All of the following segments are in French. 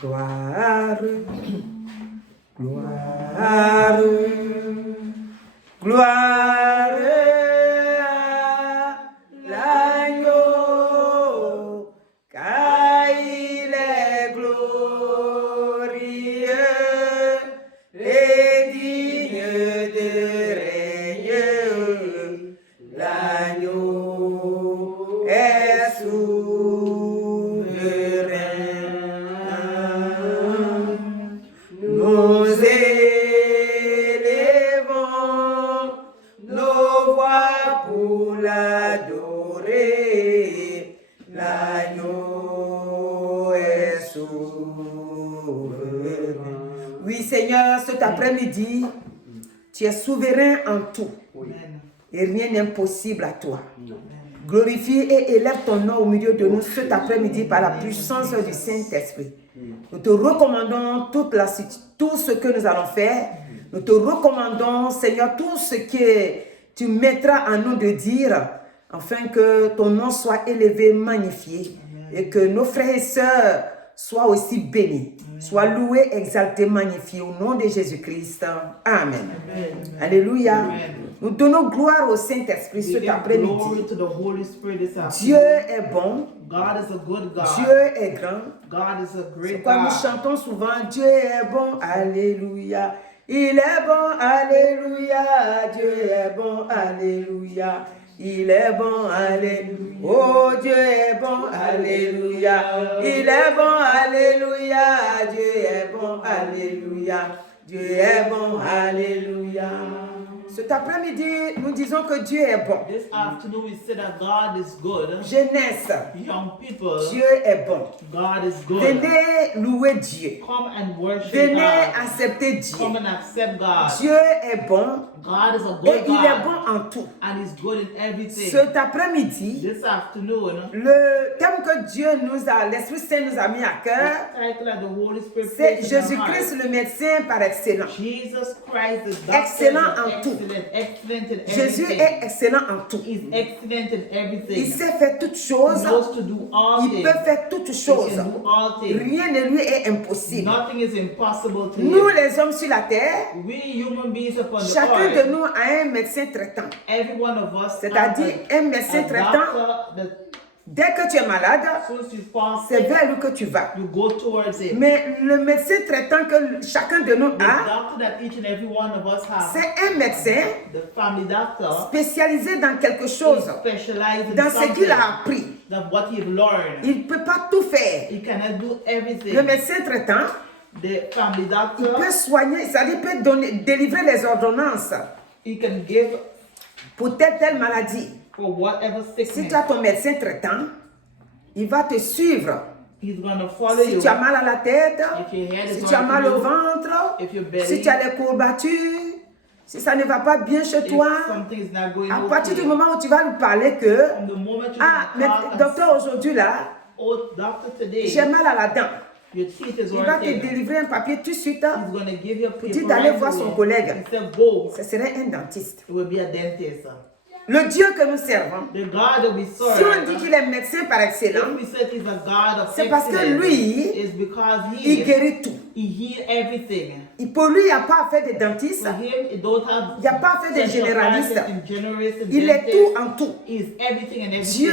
Gloire, gloire, gloire à l'agneau, car il est glorieux et digne de régner. L'agneau est souverain. Nous élevons nos voix pour l'adorer. L'agneau est souverain. Oui, Seigneur, cet après-midi, tu es souverain en tout. Et rien n'est impossible à toi. Glorifie et élève ton nom au milieu de nous cet après-midi par la puissance du Saint-Esprit. Nous te recommandons tout ce que nous allons faire. Nous te recommandons, Seigneur, tout ce que tu mettras en nous de dire, afin que ton nom soit élevé, magnifié, et que nos frères et sœurs soient aussi bénis, soient loués, exaltés, magnifiés au nom de Jésus-Christ. Amen. Alléluia. Nous donnons gloire au Saint-Esprit cet après-midi. Dieu est bon. Dieu est grand. C'est quoi nous chantons souvent, Dieu est bon, alléluia. Il est bon, alléluia. Dieu est bon, alléluia. Il est bon, alléluia. Oh, Dieu est bon, alléluia. Il est bon, alléluia. Dieu est bon, alléluia. Dieu est bon, alléluia. Cet après-midi, nous disons que Dieu est bon. This afternoon we say that God is good. Jeunesse, Young people, Dieu est bon. God is good. Venez louer Dieu. Come and worship Venez God. accepter Dieu. Come and accept God. Dieu est bon God is a et good il est God. bon en tout. And He's good in everything. Cet après-midi, This afternoon, le thème que Dieu l'Esprit Saint nous a mis à cœur, the title that the Holy Spirit c'est placed in our Jésus-Christ heart. le médecin par excellence. Jesus Christ is Excellent en tout. Excellent in Jésus everything. est excellent en tout. He's excellent in everything. Il sait faire toutes choses. He knows to do all Il things. peut faire toutes He choses. can do all things. Rien ne lui est impossible. Nothing is impossible to Nous, him. les hommes sur la terre, We human beings upon the chacun de earth, nous a un médecin traitant. every one of us, C'est-à-dire un médecin traitant. doctor that Dès que tu es malade, as soon as you fall c'est sick, vers lui que tu vas. you go towards it. Mais le médecin traitant que chacun de nous The a, doctor that each and every one of us have, c'est un médecin the family doctor, spécialisé dans quelque chose, specializes in dans ce qu'il something a appris. that what you've learned. Il ne peut pas tout faire. He cannot do everything. Le médecin traitant, The family il doctor, peut soigner, c'est-à-dire peut délivrer les ordonnances he can give pour telle maladie. for whatever Si sickness. tu as ton médecin traitant, il va te suivre. He's going to follow Si you. tu as mal à la tête, If your head is si tu as mal hurting au you, ventre, if your belly, si tu as les courbatures, si ça ne va pas bien chez if toi, something is not going à okay, partir du moment où tu vas lui parler que, from the moment you ah, mais talk and docteur, aujourd'hui là, oh, doctor, today, j'ai mal à la dent. your teeth is Il va te hurting. délivrer un papier tout de suite. He's going to give you a Pour paper dire d'aller right voir son away. collègue. He said, go. Ce serait un dentiste. It will be a dentist. Le Dieu que nous servons, The God that we si serve, on dit qu'il est médecin par excellence, if we said he's a God of c'est parce que excellence, lui, is because il guérit tout. he healed everything. Pour lui, il n'y a pas à faire de dentiste. For him, he don't have Il n'y a pas à faire de généraliste. generalist, Il est tout en tout. He's everything and everything. Dieu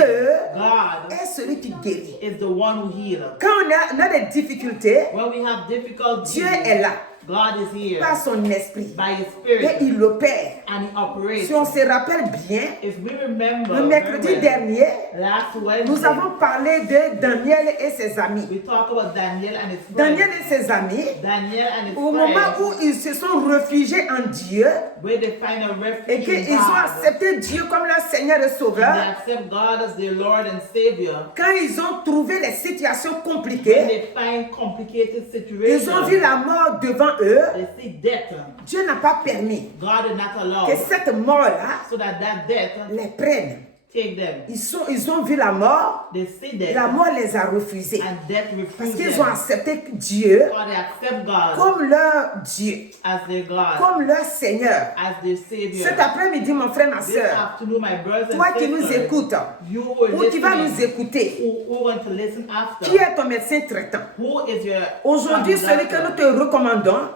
God est celui qui guérit. is the one who heals. Quand on a des difficultés, When we have difficulties, Dieu est là, God is here par son esprit, by His et Spirit, il opère. and He operates. Si on se rappelle bien, If we remember, le mercredi very well, dernier, last Wednesday, nous avons parlé de Daniel et ses amis. we talked about Daniel and his friends. Daniel et ses amis, Daniel and his au moment friends, où ils se sont réfugiés en Dieu where they find a refuge et in qu'ils ont God, accepté Dieu comme leur Seigneur et and they Sauveur, accept God as their Lord and Savior. quand ils ont trouvé les situations When compliquées, they find complicated ils ont vu situations, la mort devant eux, they see death. Dieu n'a pas permis God did not allow que cette mort-là so that death les prenne. take them. Ils ont vu la mort. They see death. La mort les a refusés. And death Parce refused qu'ils them. ont accepté Dieu Or they accept God comme leur Dieu, as their God, comme leur Seigneur. as their Savior. Cet après-midi, mon frère, ma This soeur, afternoon, my brothers and toi qui nous sisters, écoutes, you who are ou qui vas nous listening, écouter, who are going to listen after, qui est ton médecin traitant? who is your Aujourd'hui, celui que nous te recommandons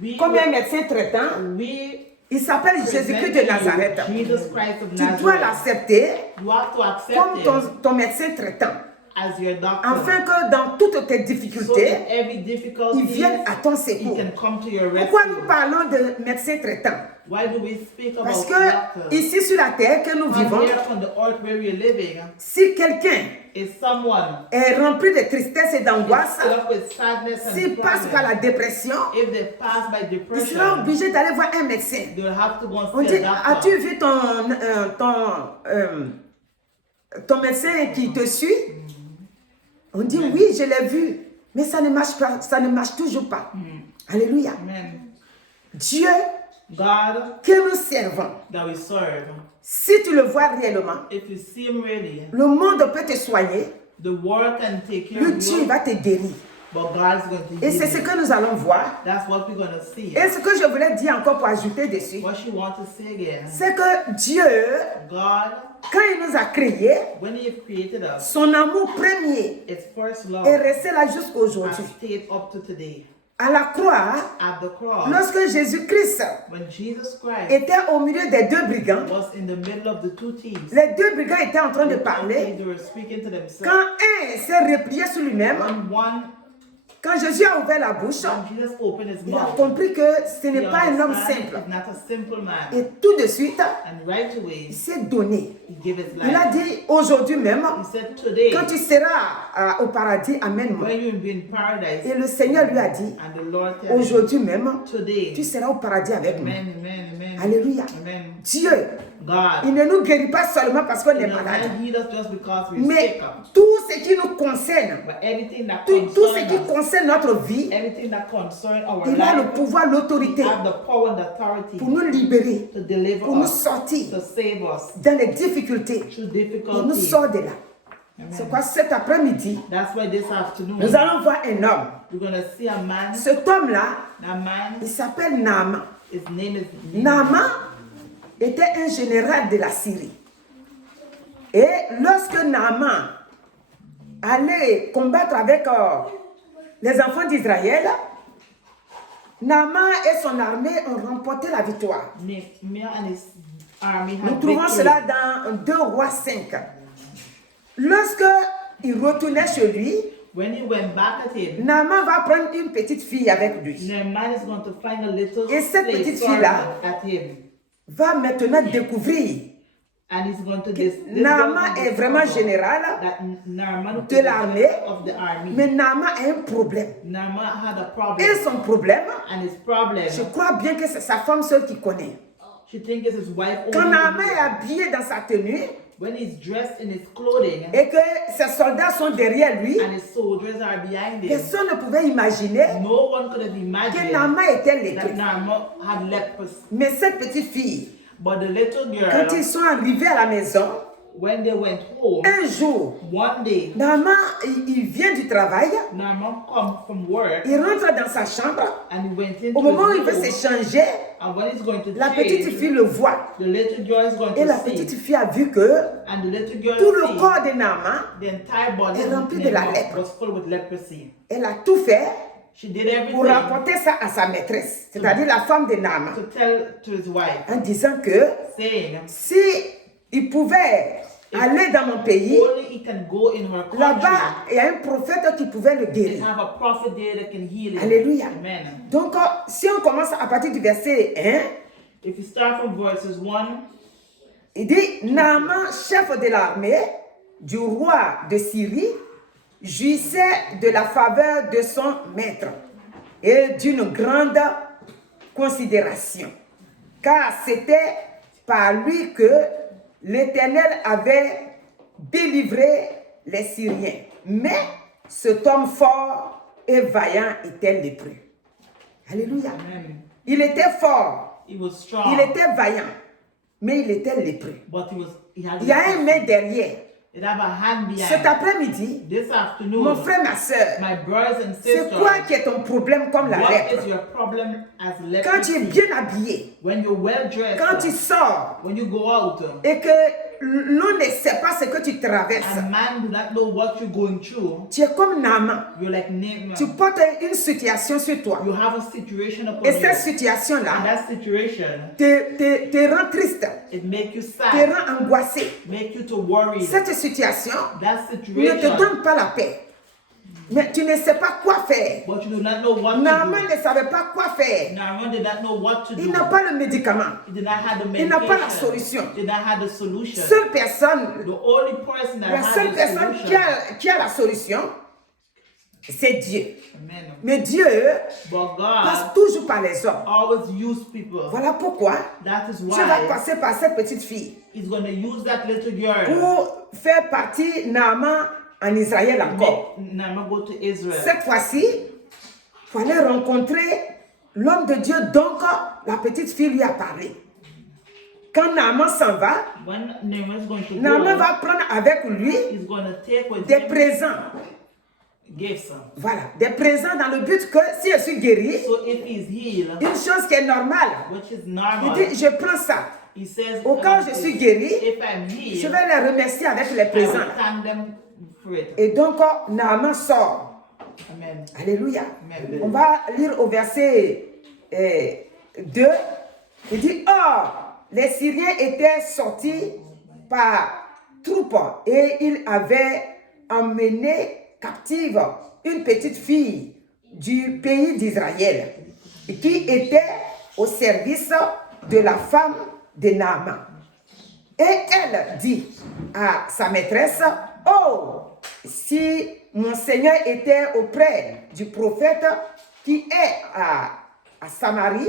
we, comme un médecin traitant, we il s'appelle Jésus-Christ de Nazareth. Jesus Christ of Tu dois Nazareth. l'accepter You have to accept comme him ton médecin traitant, as your doctor. afin que dans toutes tes So difficultés, in every difficulty, il vienne à ton he secours. can come to your Pourquoi rescue. nous parlons de médecin traitant? Why do we speak about Parce doctor? que ici sur la terre que nous On vivons, here on the earth where we are living si quelqu'un is someone est rempli de tristesse et d'angoisse, filled up with sadness and s'il passe par la dépression, if they pass by il depression, sera obligé d'aller voir un médecin. they'll have to go On and see dit, a doctor. as-tu vu ton médecin qui te suit? On dit, oui, je l'ai vu, mais ça ne marche pas, ça ne marche toujours pas. Alléluia. Amen. Dieu God que nous servons, that we serve, si tu le vois réellement, if you see him really, le monde peut te soigner, the world can take care le of Dieu you, va te guérir. but God is going to Et heal c'est ce you. que nous allons voir. That's what we're going to see. Et ce que je voulais dire encore pour ajouter dessus, What she wants to say again, c'est que Dieu, God, quand il nous a créés, when he created us, son amour premier its first love est resté là jusqu'à has aujourd'hui. stayed up to today. À la croix, At the cross, lorsque Jésus-Christ when Jesus Christ était au milieu des deux brigands, was in the middle of the two thieves, les deux brigands étaient en train de parler. they were speaking to themselves. Quand un s'est replié sur lui-même, quand Jésus a ouvert la bouche, When Jesus opened his il a mouth, compris que ce he n'est pas un homme understood simple. he's not a simple man. Et tout de suite, And right away, il s'est donné. he gave his Il a life. dit aujourd'hui même, He said, today, quand tu seras au paradis, amène-moi. when you will be in paradise, Et le Seigneur lui a dit, and the Lord tell him, aujourd'hui même, today, tu seras au paradis avec moi. amen, amen, amen. Alléluia. Amen. Dieu, God, il ne nous guérit pas seulement parce qu'on he est does malade, not heal us just because we're mais sick, tout ce qui nous concerne, but anything that tout ce qui concerns us, concerne notre vie, anything that concerns our il a le life, pouvoir, l'autorité have the power and authority pour nous libérer, to deliver pour nous us, sortir to save us dans les difficultés. through Il nous difficulties. sort de là. C'est quoi cet après-midi, That's why this afternoon, nous allons voir un homme. we're going to see a man. Cet homme-là, That man, il s'appelle Naaman. his name is Naaman était un général de la Syrie. Et lorsque Naaman allait combattre avec les enfants d'Israël, Naaman et son armée ont remporté la victoire. Nehemiah and his army Nous had trouvons victory. cela dans 2 Rois 5. Lorsque il retournait chez lui, When he went back at him, Naaman va prendre une petite fille avec lui. Nehemiah is going to find a little Et cette slave petite fille-là, servant at him. Va maintenant découvrir And he's going to que this Naaman est vraiment général that Naaman de l'armée, of the army. mais Naaman a un problème. Naaman had a problem. Et son problème, And his problem, je crois bien que c'est sa femme seule qui connaît. she thinks it's his wife Quand only. Naaman est habillé dans sa tenue When he's dressed in his clothing et que ses soldats sont derrière lui, and his soldiers are behind him, personne ne pouvait imaginer no one could have que imagined Naaman était that lépreux. Naaman had leprosy. Mais cette petite fille, But the little quand girl, ils sont arrivés à la maison, when they went home, un jour, one day, Naaman, il vient du travail, Naaman come from work il rentre dans sa chambre. and he went into Au moment où il his veut room, s'échanger, and when he's going to la petite change, fille le voit. the little girl is going Et la to petite see, fille a vu que and the little girl tout le sees corps de Naaman, the entire body est of rempli de la Naaman lèpre. was full with leprosy. elle a tout fait She did pour everything rapporter ça à sa maîtresse, c'est-à-dire la femme de Naaman, to tell to his wife, en disant que saying, si il pouvait aller dans mon pays, only he can go in her country là-bas, il y a un prophète qui pouvait le and guérir. have a prophet there that can heal him. Alléluia. Amen. Donc, si on commence à partir du verset 1, If you start from verses 1, il dit, Naaman, chef de l'armée du roi de Syrie, jouissait de la faveur de son maître et d'une grande considération, car c'était par lui que l'Éternel avait délivré les Syriens. Mais cet homme fort et vaillant était lépreux. Alléluia. Amen. Il était fort, He was il strong. était vaillant, mais il était lépreux. but he had Il y a un mais derrière. it have a hand Cet behind. après-midi, This afternoon, mon frère, ma soeur, my brothers and c'est sisters, quoi qui est ton problème comme la what lèpre? is your problem as Quand tu es leprosy? bien habillé, When you're well dressed, quand tu sors when you go out, et que l'on ne sait pas ce que tu traverses, a man do not know what you're going through, tu es comme Naaman. you're like Naaman. Tu portes une situation sur toi. You have a situation upon Et you. cette And situation-là that situation, te rend triste, it make you te sad, rend angoissé. make you to worry. Cette situation That ne te situation, donne pas la paix. Mais tu ne sais pas quoi faire. but you do not know what to Naaman do. ne savait pas quoi faire. Naaman did not know what to Il do. n'a pas le médicament. He did not have the Il n'a pas la medication. solution. Did not have the solution. Seule personne, The only person that la seule had the personne solution. qui a la solution, c'est Dieu. Amen. Mais Dieu But passe God toujours par les hommes. always use people. Voilà pourquoi That is Dieu va why passer par cette petite fille He's going to use that little girl. pour faire partie Naaman en Israël encore. Make Naaman go to Israel. Cette fois-ci, il fallait rencontrer l'homme de Dieu, donc la petite fille lui a parlé. Quand Naaman s'en va, When Naaman is going to Naaman go, va prendre avec lui he's going to take with des him présents. gifts. Voilà, des présents dans le but que si je suis guéri, So if he's healed, une chose qui est normale, which is il normal, dit, je prends ça. he says, Au cas où je suis guéri, if I'm je healed, vais les remercier avec les I will présents. thank them for it. Et donc, Naaman sort. Amen. Alléluia. Amen. On va lire au verset 2. Il dit, or, les Syriens étaient sortis par troupes et ils avaient emmené captive une petite fille du pays d'Israël qui était au service de la femme de Naaman. Et elle dit à sa maîtresse, oh, si mon Seigneur était auprès du prophète qui est à Samarie,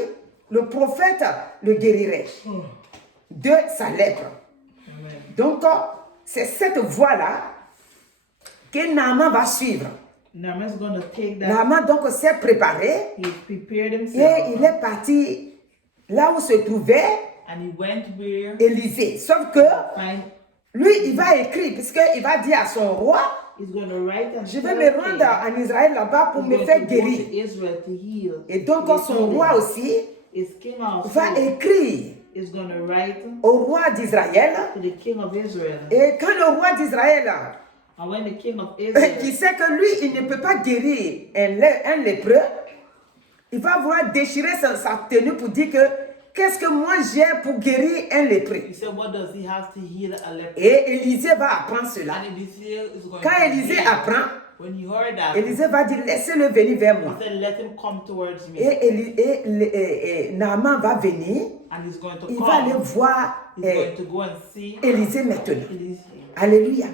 le prophète le guérirait de sa lèpre. Amen. Donc, c'est cette voie-là que Naaman va suivre. Naaman is going to take that. Naaman donc s'est préparé He prepared et himself il est parti là où se trouvait and he went where Élisée. Sauf que find lui, il va écrire, puisqu'il va dire à son roi, he's going to write and je vais tell me the rendre king en Israël là-bas pour he's me going faire to go guérir. to Israel to heal. Et donc He's son going roi to- aussi His king also va écrire is going to write au roi d'Israël. to the king of Israel. Et quand le roi d'Israël, And when the king of qui Israel sait que lui, il ne peut pas guérir un lépreux, il va vouloir déchirer sa tenue pour dire que qu'est-ce que moi j'ai pour guérir un lépreux. he said, what does he have to heal a leper? Et Élisée va apprendre cela. And Elisée is going Quand to Élisée heal. apprend, When he heard that, Élisée va dire laissez-le venir vers moi. he said, let him come towards me. Et Naaman va venir, And he's going to il va aller come. voir He's going to go and see Élisée maintenant. Elisée. Alléluia.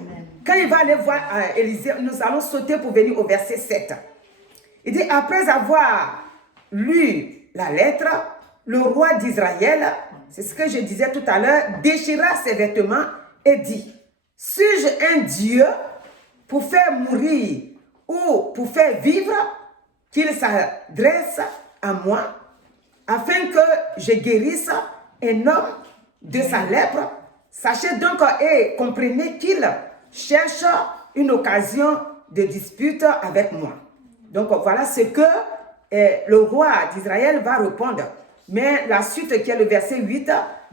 Quand il va aller voir Élisée, nous allons sauter pour venir au verset 7. Il dit, après avoir lu la lettre, le roi d'Israël, c'est ce que je disais tout à l'heure, déchira ses vêtements et dit, suis-je un Dieu pour faire mourir ou pour faire vivre, qu'il s'adresse à moi, afin que je guérisse un homme de sa lèpre? Sachez donc et comprenez qu'il cherche une occasion de dispute avec moi. Donc voilà ce que le roi d'Israël va répondre. Mais la suite qui est le verset 8,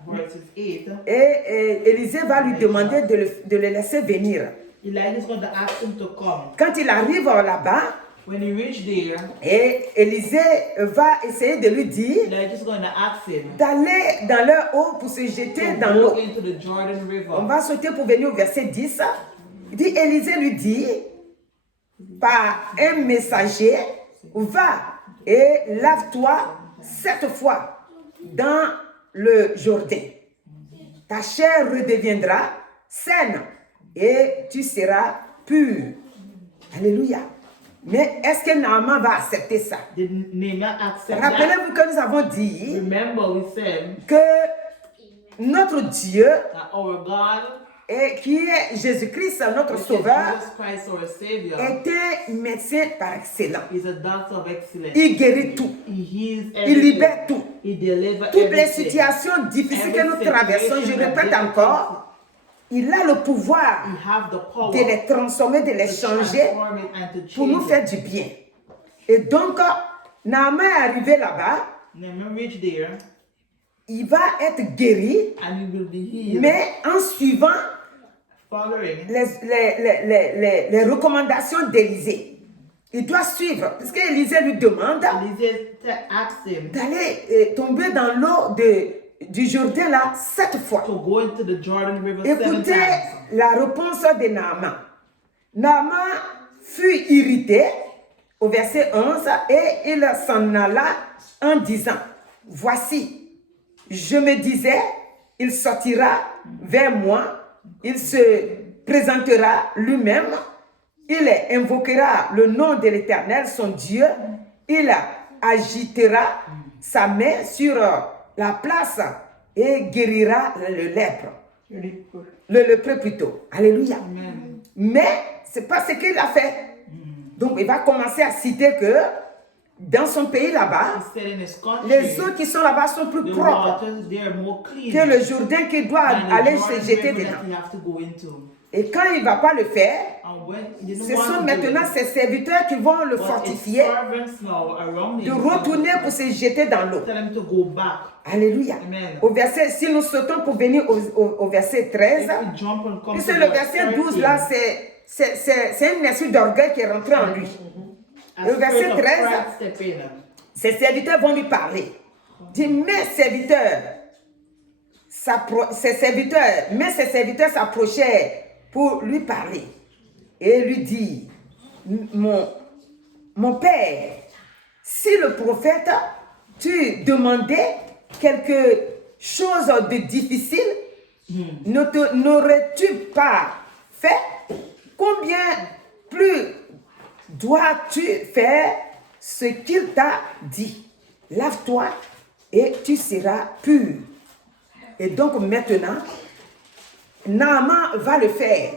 Verses 8. et Élisée va lui demander de le laisser venir. Elijah is going to ask him to come. Quand il arrive là-bas, When he reached there, et Élisée va essayer de lui dire Elijah is going to ask him d'aller dans leur eau pour se jeter to dans go l'eau. into the Jordan On River. va sauter pour venir au verset 10. Il dit, Élisée lui dit, par un messager, va et lave-toi 7 fois dans le Jourdain. Ta chair redeviendra saine et tu seras pur. Alléluia. Mais est-ce que Naaman va accepter ça? Did Naaman accept that? Rappelez-vous que nous avons dit Remember, we said que notre Dieu, that our God, et qui est Jésus-Christ, notre which is Sauveur, Jesus Christ, our Savior, est un médecin par excellence. is a doctor of excellence. Il guérit tout. He heals Il everything. libère tout. He delivered toutes les everything. situations difficiles que nous traversons, je répète encore, il a le pouvoir He have the power de les transformer, de les to changer transform it and to pour nous change faire it. du bien. Et donc, Naaman est arrivé là-bas, Naaman reached there il va être guéri, and he will be healed, mais en suivant following les recommandations d'Élisée. Il doit suivre, parce qu'Élisée lui demande Eliezer asked him d'aller tomber dans l'eau du Jourdain là 7 fois. to go into the Jordan River 7 Écoutez times. la réponse de Naaman. Naaman fut irrité au verset 11 et il s'en alla en disant, voici, je me disais, il sortira vers moi, il se présentera lui-même, il invoquera le nom de l'Éternel, son Dieu, il agitera sa main sur la place et guérira le lèpre. Le lépreux plutôt. Alléluia. Amen. Mais c'est pas ce qu'il a fait. Donc il va commencer à citer que dans son pays là-bas, He said in his country, les eaux qui sont là-bas sont plus the propres waters, they are more clean que le Jourdain qu'il doit than the aller Jordan se jeter River dedans. that you have to go into. Et quand il ne va pas le faire, And when he didn't ce want sont to do maintenant it, ses serviteurs qui vont le but his fortifier servants now around de him retourner pour se jeter dans l'eau. tell him to go back. Alléluia. Amen. Au verset, si nous sautons pour venir au verset 13, If we jump and come puisque to le verse verset 12 13, là, c'est un esprit d'orgueil qui est rentré en lui. a Le verset spirit of 13, pride step in. ses serviteurs vont lui parler. Dit, mes serviteurs s'approchaient pour lui parler. Et lui dit, mon père, si le prophète, tu demandais quelque chose de difficile, n'aurais-tu pas fait? Combien plus dois-tu faire ce qu'il t'a dit? Lave-toi et tu seras pur. Et donc maintenant, Naaman va le faire.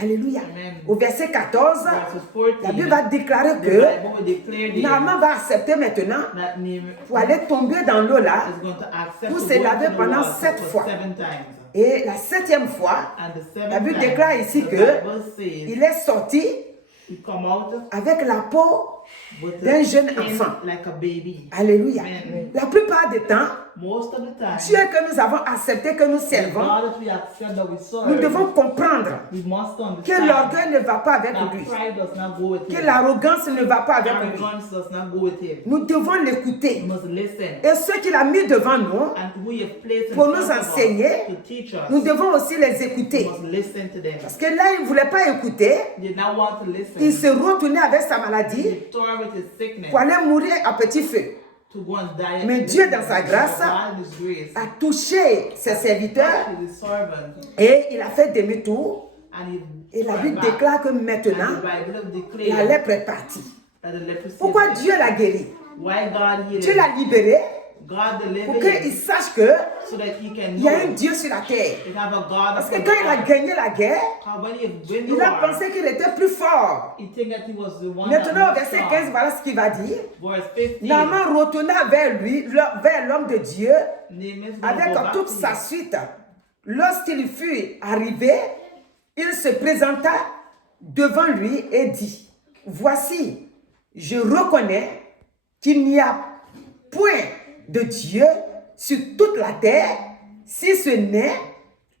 Alléluia. Amen. Au verset 14, Verses 14, la Bible va déclarer the que Bible will declare there Naaman va accepter maintenant that Naaman pour aller tomber dans l'eau là. is going to accept Pour to se go laver into the pendant water 7 for fois. 7 times. Et la 7e fois, And the la 7th Bible time, déclare ici the que Bible says il est sorti he come out avec la peau with d'un a jeune skin enfant. like a baby. Alléluia. Amen. La plupart du temps, Most of the time, Dieu que nous avons accepté, que nous the servons, God that we accept that we serve, nous devons comprendre we must que understand l'orgueil ne va pas avec that lui, pride does not go with que him. l'arrogance ne va pas avec lui. Arrogance does not go with him. Nous devons We l'écouter. must listen. Et ceux qu'il a mis devant nous, And who you have placed in pour nous front of us enseigner, to teach us, nous devons aussi les we écouter. must listen to them. Parce que là, il ne voulait pas écouter. He did not want to listen. Il se retournait avec sa He maladie tore with his sickness pour aller mourir à petit feu. to go and die. Mais Dieu, dans sa grâce, God, His grace, a touché ses serviteurs to his servant, et il a fait demi-tour. and he Et la turned Bible back. déclare que And maintenant, the Bible la declares lèpre est partie. that the leprosy Pourquoi is Dieu l'a guéri? why God healed Dieu him. l'a libéré God pour delivered qu'il him sache que so that he can il y a un know Dieu sur la terre. they have a God Parce que upon quand il a the earth. gagné la guerre, When he win the il a war, pensé qu'il était plus fort. he think that he was the one Maintenant, au that was verset strong. 15, voilà ce qu'il va dire. Verse 15, Naaman retourna vers lui, vers l'homme de Dieu, Naaman's gonna avec go back toute to sa him. suite. Lorsqu'il fut arrivé, il se présenta devant lui et dit, voici, je reconnais qu'il n'y a point de Dieu sur toute la terre, si ce n'est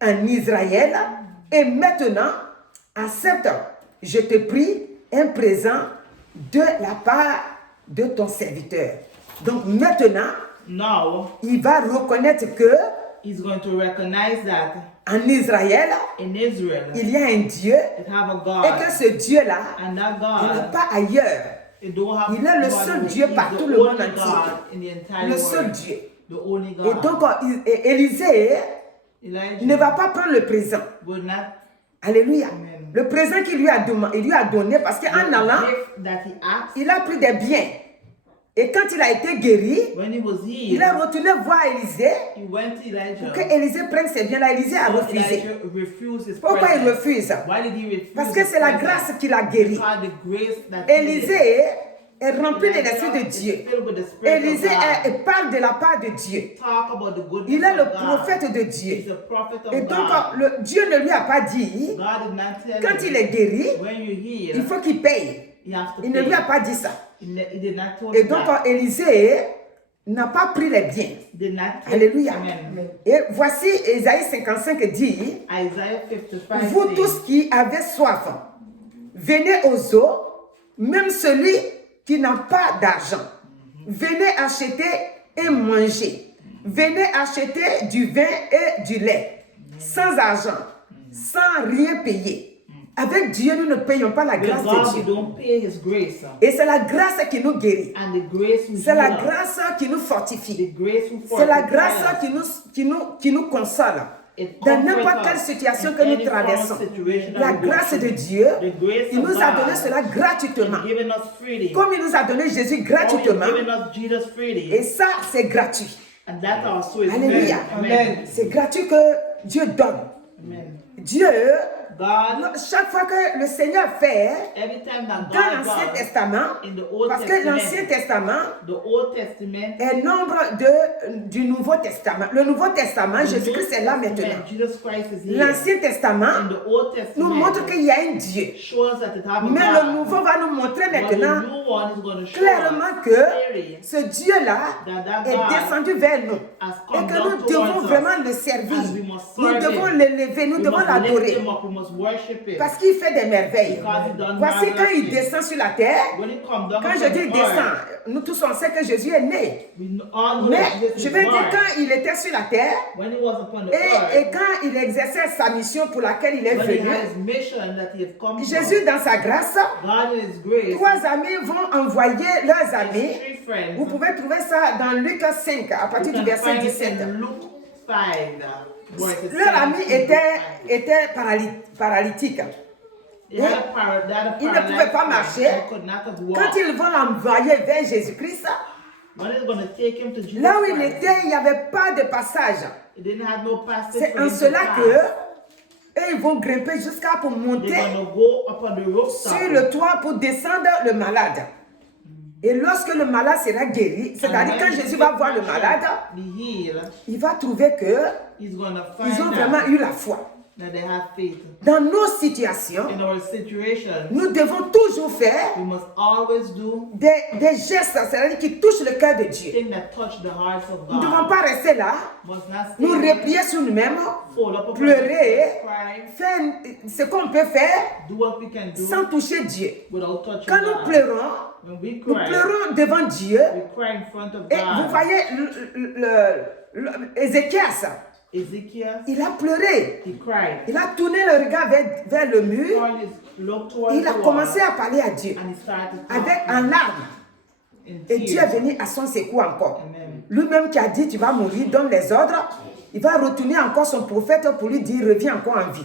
en Israël. Et maintenant, accepte, je te prie, un présent de la part de ton serviteur. Donc maintenant, Now, il va reconnaître que he's going to recognize that en Israël, in Israel, il y a un Dieu they have a et God, que ce Dieu-là, and that il n'est God, pas ailleurs. they don't have Il est le God seul who Dieu is partout the le monde only entier. God in the entire Le seul world. Dieu. The only Et God. donc, Élisée Elijah ne va pas prendre le présent. would not Alléluia. Amen. Le présent qu'il lui a donné, parce qu'en allant, gift that he asked il a pris des biens. Et quand il a été guéri, when he was il healed, est retourné voir Élisée he went to Elijah. pour que Élisée prenne ses biens-là. Élisée a So refusé. Elijah refused his Pourquoi il presence. refuse? Why did he refuse Parce que his c'est la presence? grâce qui l'a guéri. Because the grace that he did. Élisée est rempli de l'Esprit de Elijah Dieu. is filled with the Spirit Élisée of God. parle de la part de Dieu. Talk about the goodness Il est le of God. prophète de He's Dieu. a prophet of Et donc, God. Dieu ne lui a pas dit, God did not tell quand him, il est guéri, when you heal, il faut qu'il paye. you have to Il ne lui a pay. pas dit ça. He did not tell Et him donc, that. Élisée n'a pas pris les biens. Did not take. Alléluia. Amen. Et voici Ésaïe 55 dit, Isaiah 55 vous says, tous qui avez soif, venez aux eaux, même celui qui n'a pas d'argent. Venez acheter et manger. Venez acheter du vin et du lait, sans argent, sans rien payer. Avec Dieu, nous ne payons pas la with grâce God, de we Dieu. don't pay His grace. Et c'est la grâce qui nous guérit. And the grace will C'est la heal us. grâce qui nous fortifie. The grace will C'est la fortify grâce us. qui nous console. It Dans comforts n'importe us quelle situation in que nous any form of traversons, situation that la we go grâce de through. Dieu, The grace il of nous a God donné cela gratuitement. has given us freely. Comme il nous a donné Jésus Or He's gratuitement. given us Jesus freely. Et ça, c'est gratuit. And that also is Alléluia. Amen. C'est gratuit que Dieu donne. Amen. Dieu, God, chaque fois que le Seigneur fait, every time that dans God l'Ancien does, Testament, in the Old parce que l'Ancien Testament, Testament the Old Testament, est nombre du Nouveau Testament. Le Nouveau Testament, Jésus-Christ est là maintenant. Jesus Christ is here. L'Ancien In Testament the Old nous montre Testament, qu'il y a un Dieu. shows that it have a Mais le God. Nouveau va nous montrer But the maintenant new one is going to show clairement us que clearly ce Dieu-là that est God descendu vers nous has et come que down nous devons towards us. vraiment le servir. And we must Nous serve devons him. l'élever, nous We devons must lift l'adorer. him up, we must worship him. Parce qu'il fait des merveilles. Because he done Voici quand il marvelous descend sur la terre. When he comes down Quand upon je dis the descend, earth, nous tous on sait que Jésus est né. we all know Mais that Jesus je is vais dire born. quand il était sur la terre When he was upon the et earth, quand il exerçait sa mission pour laquelle il est when he venu, had his mission that he has come Jésus dans sa grâce, God in his grace, 3 amis vont envoyer leurs amis. three friends, Vous pouvez trouver ça dans Luc 5 à partir you du can verset find it 17. in Luke 5, verses Leur ami 17 to 5. était paralytique. He had a they had a Il ne pouvait pas paralyzed marcher. man, he could not have Quand walked. ils vont l'envoyer vers Jésus-Christ, When he's going to take him to Jesus là où il Christ, était, il n'y avait pas de passage. he didn't have no passage C'est for en him to cela pass. que eux, ils vont grimper jusqu'à pour monter They're going to go upon the rooftop. sur le toit pour descendre le malade. Et lorsque le malade sera guéri, c'est-à-dire quand Jésus va voir le malade, be healed, il va trouver que he's going to ils ont find vraiment out eu la foi. that they have faith. Dans nos situations, In our situation, nous devons toujours faire we must always do des gestes, c'est-à-dire qui touchent le cœur de Dieu. things that touch the hearts of Nous ne devons God. pas rester là, Must not stay nous there, replier sur nous-mêmes, fall up upon pleurer, ourselves, cry, faire ce qu'on peut faire do what we can do sans toucher Dieu. without touching Quand nous God. pleurons, When we nous cry, pleurons devant Dieu. we cry in front of Et vous God. voyez, Ézéchias, Ezekiel, il a pleuré. he cried. Il a tourné le regard vers le mur. Looked towards Il a the wall, commencé à parler à Dieu and he started avec talking en larmes. in Et Dieu tears. est venu à son secours encore. Amen. Lui-même qui a dit tu vas mourir, donne les ordres. Il va retourner encore son prophète pour lui dire reviens encore en vie.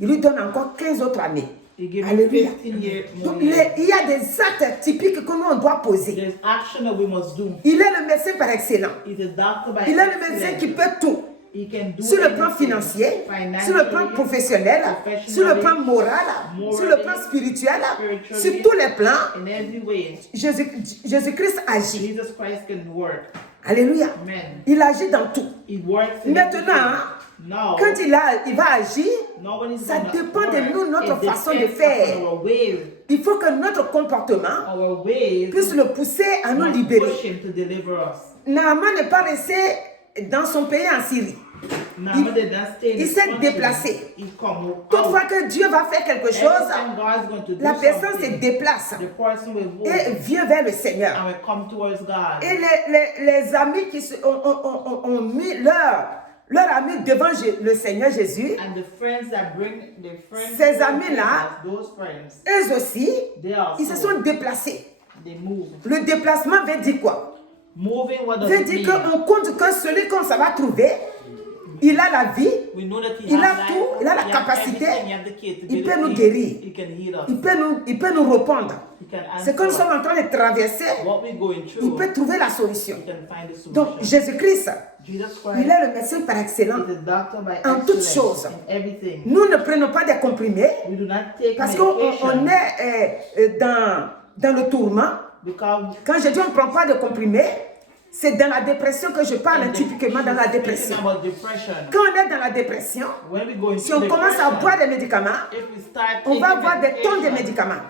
Il lui donne encore 15 autres années. He gave him Alléluia. 15 years more Donc, years. il y a des actes typiques que nous on doit poser. There's action that we must do. Il est le médecin par excellence. He's a doctor by Il est le médecin qui excellence. peut tout. He can do Sur le plan anything. financier, Financially, sur le plan professionnel, sur le plan moral, sur le plan spirituel, sur tous les plans, in every way. Jésus-Christ agit. Jesus Christ can work. Alléluia. Amen. Il agit dans tout. He works in Maintenant, everything. Now, quand il va agir, no one is ça gonna dépend de work. nous, notre It façon de depends faire. upon our ways. Il faut que notre comportement Our ways puisse le pousser à nous must libérer. push him to deliver us. Naaman n'est pas resté dans son pays en Syrie. Naaman did not stay in il his s'est country. déplacé. He come out. Toutefois que Dieu va faire quelque Every chose, time God is going to do la personne se something, déplace the person will go et vient vers le Seigneur. and will come towards God. Et les amis qui ont mis leur ami devant le Seigneur Jésus, And the friends that bring the friends, Ces towards amis-là, Jesus, those friends, eux aussi, they also ils se sont déplacés. they move. Le déplacement veut dire quoi? Moving, what does Veut it dire mean? qu'on compte que celui qu'on ça va trouver, il a la vie, We know that il has a life, tout, il a la he has capacité, everything, he has the il peut capability, nous guérir. He can heal us. il peut nous répondre. He can answer C'est que nous us. sommes en train de traverser, What we're going il through, peut trouver la solution. he can find the solution. Donc Jésus-Christ, Jesus Christ il est le médecin par excellence. is a doctor by En toutes excellence choses. in everything. Nous ne prenons pas des comprimés We do not take parce qu'on medication est dans le tourment. Because Quand je dis on ne prend pas de comprimés, c'est dans la dépression que je parle, typiquement dans la dépression. about depression. Quand on est dans la dépression, When we go into si on commence à boire des médicaments, if we start on va taking avoir des tonnes de medication, médicaments.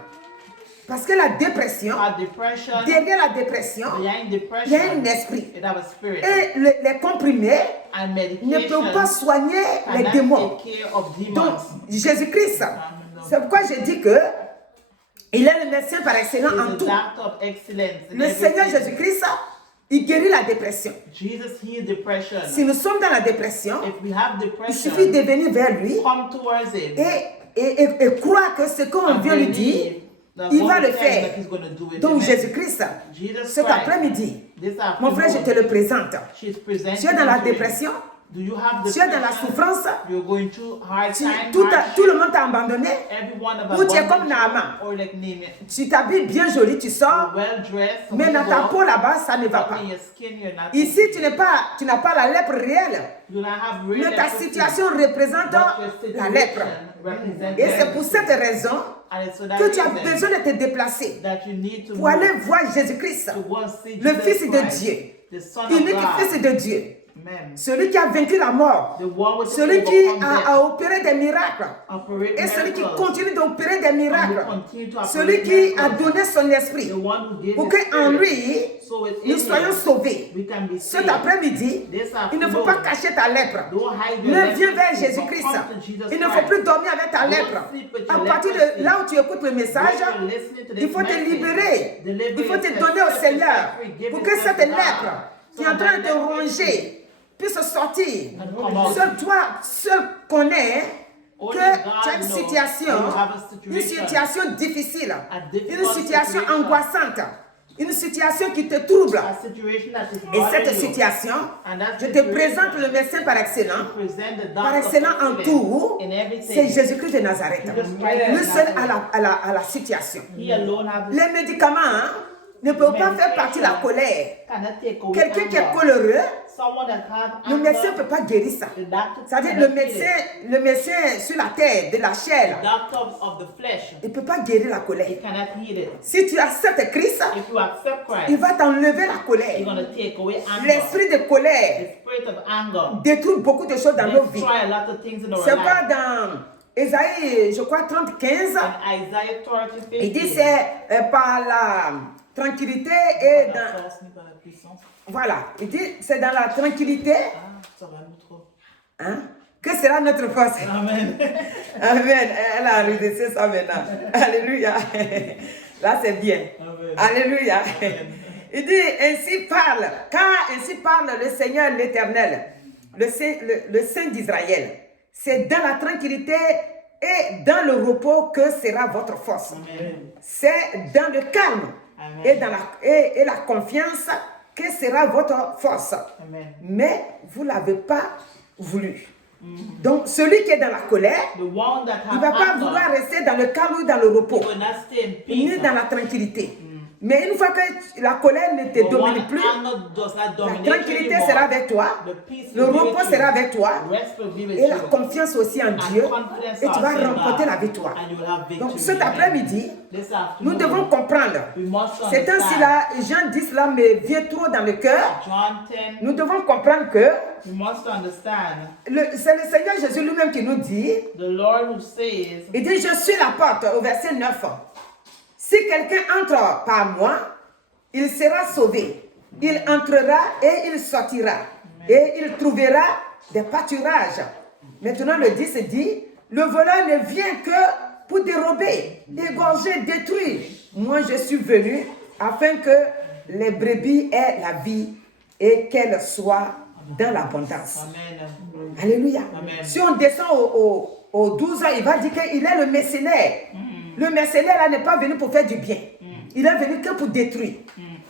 Parce que la dépression, our depression, derrière la dépression, behind il y a depression, un esprit. it have a spirit. Et les comprimés And ne medication peuvent pas soigner les cannot démons. take care of Donc, demons. Jésus-Christ, c'est pourquoi je dis que il est le médecin par excellence He's en the tout. doctor of excellence in Le Seigneur everything. Jésus-Christ, il guérit la dépression. Jesus healed depression. Si nous sommes dans la dépression, If we have il depression, suffit de venir vers lui come towards him et croire que ce qu'on and vient lui dire, believe that il what va le he says faire. that he's going to do it. Donc Amen. Jésus-Christ, Jesus cet Christ, après-midi, this mon frère, je te afternoon, le présente. she's presenting Tu es dans la to him. dépression, Do you have tu es dans la depression? souffrance, You're going through hard times, tout hardship. le monde t'a abandonné, Everyone of ou tu es abundance, comme Naaman. or like name it. Tu t'habilles bien joli, tu sors, Well dressed, mais dans ta peau là-bas, ça ne va but pas. in your skin you're not. Ici, tu n'as pas la lèpre réelle, You don't have mais real ta leprosy, situation représente but your la situation lèpre. represents Et c'est pour leprosy. cette raison And it's for that que tu as reason besoin de te déplacer that you need to pour move aller voir Jésus-Christ, to go and see le Jesus Fils de Christ, Dieu, the Son of unique God. Fils de Dieu, Amen. celui qui a vaincu la mort, The one with celui qui a opéré des miracles, operate et celui qui miracles. continue d'opérer des miracles, And will continue to operate celui qui a miracles. donné son esprit The one who gave pour his qu'en spirit, lui, so it's nous in soyons him, sauvés. we can be Cet saved. après-midi, This il ne faut pas afternoon, cacher ta lèpre. don't hide your Mais viens vers leprosy, Jésus-Christ. but come to Jesus Il ne faut Christ. plus dormir avec ta Don't lèpre. sleep with À your partir leprosy. de là où tu écoutes le message, When you're listening to this il faut te message, libérer. deliver Il faut te yourself, donner au set Seigneur yourself free, give pour que yourself cette to God. lèpre qui est en So train de that te leprosy ronger puisse sortir. and come out. Seul connaît Only que God tu as une knows situation, that you have a une situation, situation difficile, a difficult une situation situation, angoissante, une situation qui te trouble. a situation that is Et bothering cette you. situation, And that je te situation, présente le médecin par excellence. present the Par doctor excellent en of tout, in everything. c'est Jésus-Christ de Nazareth. Jesus Christ Lui of seul Nazareth. à la situation. He alone has the Les médicaments ne peuvent pas faire partie de la colère. cannot take away Quelqu'un qui est anger. coléreux, Someone that has le anger, médecin ne peut pas guérir ça. the doctor C'est-à-dire cannot le heal it. médecin sur la terre, de la chair, The doctor of the flesh, il ne peut pas guérir la colère. he cannot heal it. Si tu acceptes Christ, If you accept il Christ, va t'enlever la he's colère. going to take away anger. L'esprit de colère The spirit of anger détruit beaucoup de choses dans nos vies. destroy a lot of things in our C'est pas life. dans Ésaïe, je crois, 30, 15. In Isaiah 30, 15, Il dit c'est par la tranquillité et dans... Voilà, il dit c'est dans la tranquillité hein, que sera notre force. Amen. Amen. Elle a redressé ça maintenant. Alléluia. Là c'est bien. Amen. Alléluia. Il dit ainsi parle, car ainsi parle le Seigneur l'Éternel, le Saint d'Israël. C'est dans la tranquillité et dans le repos que sera votre force. Amen. C'est dans le calme Amen. et dans la confiance que sera votre force. Amen. Mais vous ne l'avez pas voulu. Donc, celui qui est dans la colère, The one that il ne has va pas anger, vouloir rester dans le calme ou dans le repos, he will not stay in ni peace. dans la tranquillité. Mais une fois que la colère ne te But domine when plus, anger does not la dominate tranquillité anymore, sera avec toi, the peace le will be repos with sera you. avec toi, Rest will be with et la you. confiance aussi en And Dieu, confidence et tu vas also in remporter God. la victoire. And you will have victory. Donc cet Amen. après-midi, This nous afternoon, devons comprendre. we must C'est understand. ainsi là, Jean 10 là me vient trop dans le cœur. John 10, Nous devons comprendre que we must understand. c'est le Seigneur Jésus lui-même qui nous dit, The Lord who says, il dit, je suis la porte, au verset 9. Si quelqu'un entre par moi, il sera sauvé. Il entrera et il sortira. Et il trouvera des pâturages. Maintenant le 10 dit, le voleur ne vient que pour dérober, égorger, détruire. Moi je suis venu afin que les brebis aient la vie et qu'elles soient dans l'abondance. Amen. Alléluia. Amen. Si on descend au 12, il va dire qu'il est le mercenaire. Le mercenaire là n'est pas venu pour faire du bien. Il est venu que pour détruire.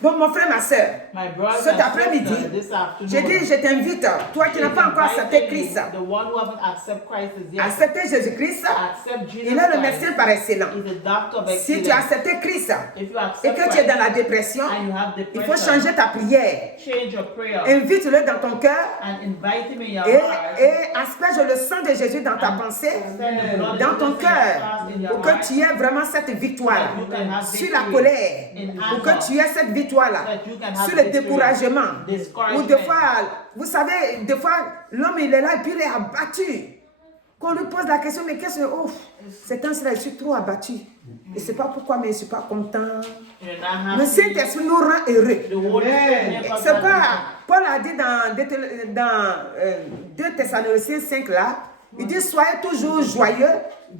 Donc mon frère, ma soeur, My brothers cet and après-midi, sisters, this afternoon, je dis, je t'invite, toi qui n'as pas encore accepté Christ, the one who haven't accepted Christ is yet. accepter Jésus-Christ, Accept Jesus il est le Christ. médecin par excellence. He's a doctor of Si excellence. tu as accepté Christ If you accept et que tu es dans Christ la dépression, and you have il faut depression, changer ta prière. change your prayer Invite-le dans ton cœur and invite him in your et heart. asperge le sang de Jésus dans ta pensée, Send the blood of dans ton Jesus in your cœur, trust, in your pour que heart, tu aies vraiment cette victoire that you can have sur la victory colère, in pour que anger, tu aies cette victoire-là that you can have sur le victory, découragement. discouragement. Ou des fois, vous savez, des fois, l'homme il est là et puis il est abattu. Qu'on lui pose la question, mais qu'est-ce que... Oh, c'est temps-là, je suis trop abattu. Je ne sais pas pourquoi, mais je ne suis pas content. You're not Le happy. Saint-Esprit nous rend heureux. The Holy Spirit helps us C'est to pas, Paul a dit dans 2 Thessaloniciens 5 là, il dit soyez toujours joyeux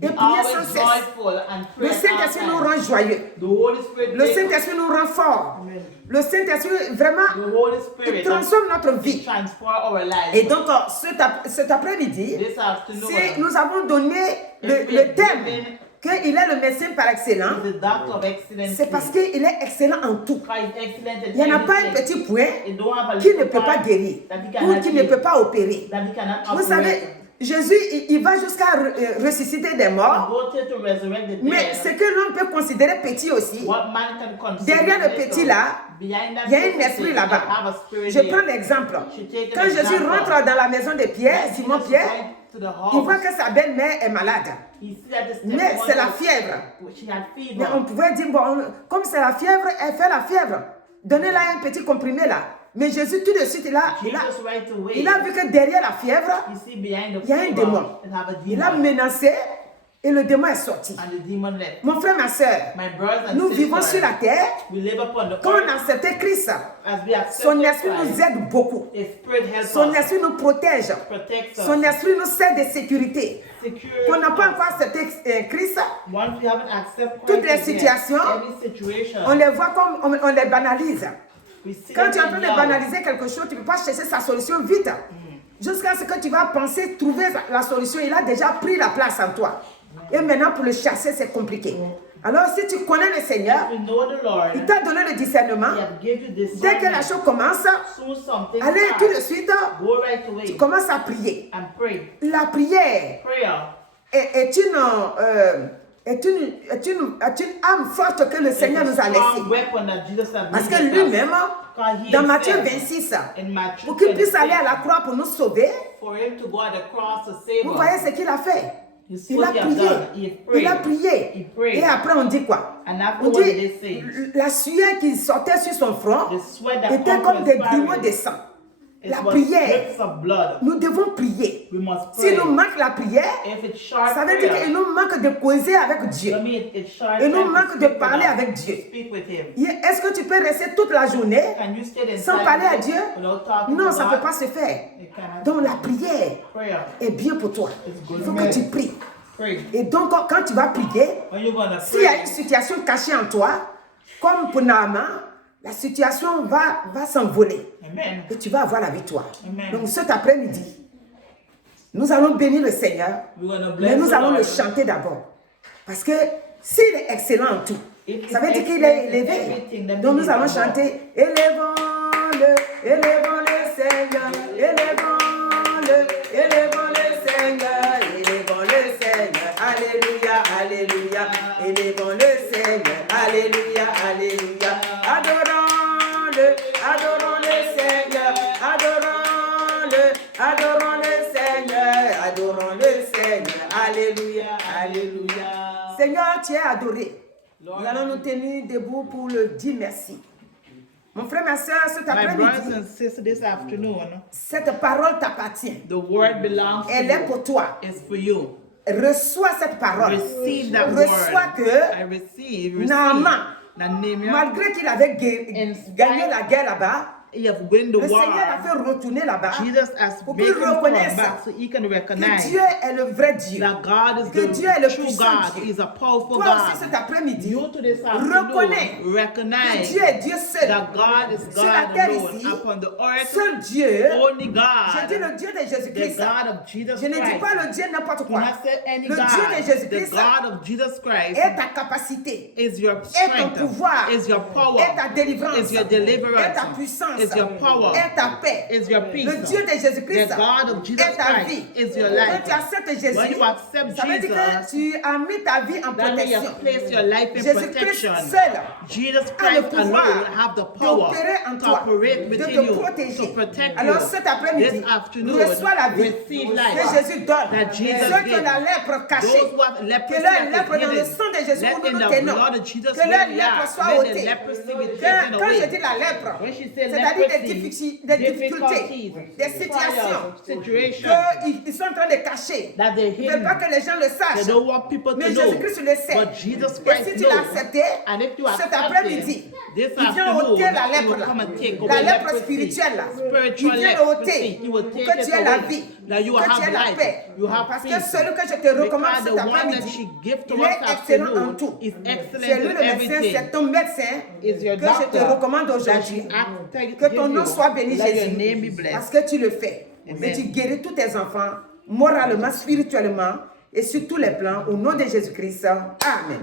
et be priez always sans cesse. joyful and Le pray at all Saint-Esprit nous times. rend joyeux. The Holy Spirit Le makes- Saint-Esprit nous rend fort. Le Saint-Esprit vraiment, the Holy il Spirit transforme notre vie. transform our lives. Et donc cet après-midi, This afternoon, si nous avons donné le thème qu'il est le médecin par excellence, he's the doctor of excellence. c'est parce qu'il est excellent en tout. Christ is excellent in Il n'y en a pas un everything. petit point He don't have a qui ne little peut pas part guérir that he ou cannot qui ne heal, peut pas opérer. that he cannot Vous operate. savez, Jésus, il va jusqu'à ressusciter des He morts, goes to resurrect the mais ce dead. que l'on peut considérer petit aussi, What man can consider derrière le little, petit là, behind that il y a un little esprit thing, là-bas. you have a spirit Je there. prends l'exemple. Je take an Quand Jésus example. rentre dans la maison de Pierre, When Simon Jesus Pierre, went to the house, il voit que sa belle-mère est malade. he see that the Mais stepmother c'est la was- fièvre. She had fever. Mais on pouvait dire, bon, comme c'est la fièvre, elle fait la fièvre. Donnez-la un petit comprimé là. Mais Jésus, tout de suite, il a Jesus right away, vu que derrière la fièvre, you see behind the il y a un fever, démon. and have a il a demon. menacé et le démon est sorti. And the demon left. Mon frère, ma soeur, My brothers and nous vivons sisters, sur la terre. we live upon the Quand on earth a accepté Christ, as we accept son esprit Christ. nous aide beaucoup. His spirit helps Son us, esprit nous protège. protects us, Son esprit nous sert de sécurité. secure Qu'on n'a pas us. encore accepté Christ, Once we haven't accepted Christ toutes les again, situations, any situation, on les voit comme on les banalise. we see Quand them tu es en train in de love. banaliser quelque chose, tu ne peux pas chercher sa solution vite. Jusqu'à ce que tu vas penser, trouver la solution. Il a déjà pris la place en toi. Et maintenant, pour le chasser, c'est compliqué. Alors, si tu connais le Seigneur, We know the Lord. il t'a donné le discernement. He has given you this. Dès que la chose commence, Soon something allez starts. tout de suite, Go right away tu commences à prier. and pray. La prière Prayer est une âme forte que le Seigneur nous a laissée. strong weapon that Jesus has Parce que given us. lui-même, Because he dans Matthieu himself, 26, in Matthew pour qu'il puisse 26, aller à la croix pour nous sauver, for him to go at the cross to save vous us. voyez ce qu'il a fait. It's Il what a he has prié. done. He prayed. Il a prié. He prayed. Et après, on dit quoi? And On afterwards dit they say, la sueur qui sortait sur son front the sweat that était comes comme from des his grumeaux spirit, de sang. it La was prière, drips of blood. nous devons prier. We must Si pray. nous manque la prière, If it's short ça veut dire prayer, qu'il nous manque de causer avec Dieu. I mean, it's short Et nous time to manque de speak with parler us, avec to Dieu. speak with him. Est-ce que tu peux rester toute la journée Can you stay sans inside parler à with Dieu? it without talking Non, to ça ne God? peut pas se faire. It cannot. Donc la prière Prayer. est bien pour toi. Il faut que tu pries. Pray. Et donc quand tu vas prier, When you're gonna s'il y a pray, une situation cachée en toi, comme pour Naaman, la situation va s'envoler. amen. Et tu vas avoir la victoire. Amen. Donc cet après-midi, nous allons bénir le Seigneur, We're gonna mais bless nous the allons le Lord. chanter d'abord. Parce que s'il est excellent en tout, If ça veut he's dire qu'il est excellent in élevé. everything, that Donc means nous allons he's above. chanter élevons-le, élevons-le Seigneur, élevons-le, élevons-le Seigneur, élevons-le Seigneur, alléluia, alléluia, élevons-le Seigneur, alléluia, alléluia, adorons-le, adorons-le Seigneur, adorons-le, adorons-le Seigneur, adorons-le Seigneur, alléluia, alléluia. Seigneur, tu es adoré. Nous allons nous tenir debout pour le dire merci. Mon frère, ma soeur, cet My brothers après-midi, and sisters, this afternoon, cette parole t'appartient. the word belongs to Elle est you. pour toi. It's for you. Reçois cette parole. Receive that Reçois word. que I receive Naaman, that Nehemiah, malgré qu'il avait gagné la guerre là-bas, He has won the Le Seigneur l'a war. fait retourner là-bas Jesus has pour made qu'il him come reconnaisse back so he can que recognize Dieu est le vrai Dieu. that God is Que Dieu est the le true puissant God. Dieu. He's a powerful Toi aussi cet God. après-midi, You to this reconnais afternoon que recognize Dieu est Dieu seul. that God is Sur la God terre alone. ici, Upon the earth, seul Dieu, only je dis God, le Dieu de the Jésus-Christ. God of Jesus Je ne dis pas Christ. le Dieu n'importe Do quoi. not say any Le Dieu de God. The Jésus-Christ God of Jesus Christ est ta capacité, is your est ton strength, pouvoir, is your power, est ta délivrance, is your est deliverance, ta puissance, is your power, est ta paix. is your peace. Le Dieu de Jésus-Christ The God of Jesus est ta Christ vie. is your Quand life. tu acceptes Jésus, When you accept ça veut dire que Jesus, tu as mis ta vie en that means you protection. have placed your life in Jésus-Christ protection. seul Jesus a le Christ pouvoir alone have the power d'opérer en to toi, operate de within te you, protéger. to protect Alors you. cet après-midi, This afternoon, reçois la vie receive que life Jésus donne. that Jesus Ceux qui ont gives. la lèpre cachée, Those who have que leprosy leur that lèpre is dans le hidden, sang de Jésus let ou in nous the tenons, blood of Jesus que leur where we lèpre are, soit let the ôtée. leprosy be taken Quand je away. dis la lèpre, When she said c'est-à-dire des leprosy, difficultés, des situations trials, situations qu'ils sont en train de cacher. that they're Ils ne veulent pas hidden. que les gens le They sachent. don't want people to Mais know. Jésus-Christ le sait. But Jesus Et Christ si tu l'as knows. accepté, And if you cet accept après-midi, it, this il vient afternoon, ôter la he lèpre will là. come and take La away lèpre leprosy, spirituelle là. spiritual Il vient leprosy. ôter He will pour take que it tu aies la away, vie, that you que tu have aies la life, paix. you have Parce que peace. celui que je te recommande Because cet the one that après-midi, she gives to il us est excellent en afternoon tout. is C'est excellent lui in le médecin, everything. c'est ton médecin Is your que je te doctor recommande that aujourd'hui. she asked Que ton nom soit béni, let your name be Jésus, blessed. parce que tu le fais. Amen. Et tu guéris tous tes enfants, moralement, spirituellement et sur tous les plans, au nom de Jésus-Christ. Amen.